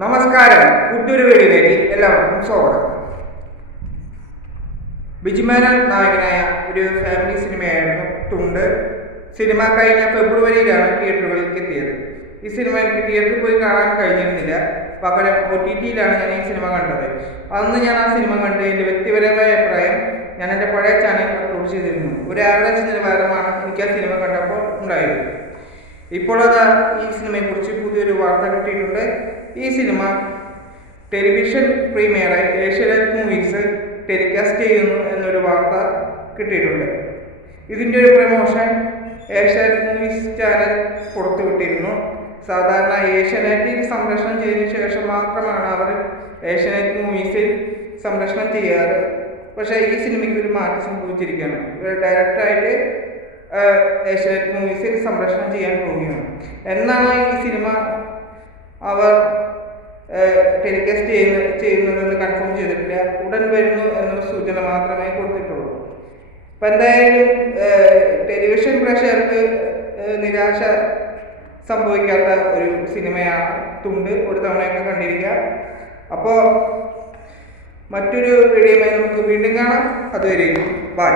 നമസ്കാരം, പുതിയൊരു വീഡിയോയിലേക്ക് എല്ലാവർക്കും സ്വാഗതം. ബിജുമേനോൻ നായകനായ ഒരു ഫാമിലി സിനിമയായിരുന്നു തുണ്ട്. സിനിമ കഴിഞ്ഞ ഫെബ്രുവരിയിലാണ് തിയേറ്ററുകളിലേക്ക് എത്തിയത്. ഈ സിനിമ എനിക്ക് തിയേറ്ററിൽ പോയി കാണാൻ കഴിഞ്ഞിരുന്നില്ല, പകരം OTT-യിലാണ് ഞാൻ ഈ സിനിമ കണ്ടത്. അന്ന് ഞാൻ ആ സിനിമ കണ്ട് എൻ്റെ വ്യക്തിപരമായ അഭിപ്രായം ഞാൻ എൻ്റെ പഴയ ചാനൽ അപ്ലോഡ് ചെയ്തിരുന്നു. ഒരു ആവറേജ് നിലവാരമാണ് എനിക്ക് ആ സിനിമ കണ്ടപ്പോൾ ഉണ്ടായത്. ഇപ്പോൾ അത് ഈ സിനിമയെക്കുറിച്ച് പുതിയൊരു വാർത്ത കിട്ടിയിട്ടുണ്ട്. ഈ സിനിമ ടെലിവിഷൻ പ്രീമിയറായി ഏഷ്യാനെറ്റ് മൂവീസ് ടെലികാസ്റ്റ് ചെയ്യുന്നു എന്നൊരു വാർത്ത കിട്ടിയിട്ടുണ്ട്. ഇതിൻ്റെ ഒരു പ്രമോഷൻ ഏഷ്യാനെറ്റ് മൂവീസ് ചാനൽ പുറത്തുവിട്ടിരുന്നു. സാധാരണ ഏഷ്യാനെറ്റിൽ സംപ്രേഷണം ചെയ്തതിനു ശേഷം മാത്രമാണ് അവർ ഏഷ്യാനെറ്റ് മൂവീസിൽ സംപ്രേഷണം ചെയ്യാറ്. പക്ഷേ ഈ സിനിമയ്ക്ക് ഒരു മാറ്റം സംഭവിച്ചിരിക്കുകയാണ്. ഇവർ ഡയറക്റ്റായിട്ട് ഏഷ്യാനെറ്റ് മൂവീസിൽ സംപ്രേഷണം ചെയ്യാൻ പോവുകയാണ്. എന്നാണ് ഈ സിനിമ അവർ ടെലികാസ്റ്റ് ചെയ്യുന്നതെന്ന് കൺഫേം ചെയ്തിട്ടില്ല. ഉടൻ വരുന്നു എന്നൊരു സൂചന മാത്രമേ കൊടുത്തിട്ടുള്ളൂ. അപ്പം എന്തായാലും ടെലിവിഷൻ പ്രേക്ഷകർക്ക് നിരാശ സംഭവിക്കാത്ത ഒരു സിനിമയാണ് തുണ്ട്. ഒരു തവണയൊക്കെ കണ്ടിരിക്കുക. അപ്പോൾ മറ്റൊരു വീഡിയോയുമായി നമുക്ക് വീണ്ടും കാണാം. അതുവരെ ബൈ.